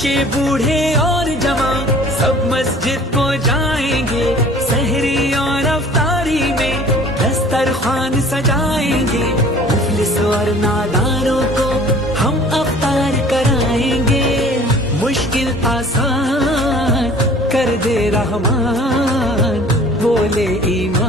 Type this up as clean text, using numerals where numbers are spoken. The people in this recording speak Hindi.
बच्चे बूढ़े और जवान सब मस्जिद को जाएंगे। सहरी और अफ्तारी में दस्तरखान सजाएंगे। मुफलिस और नादारों को हम अफ्तार कराएंगे। मुश्किल आसान कर दे रहमान, बोले ईमान।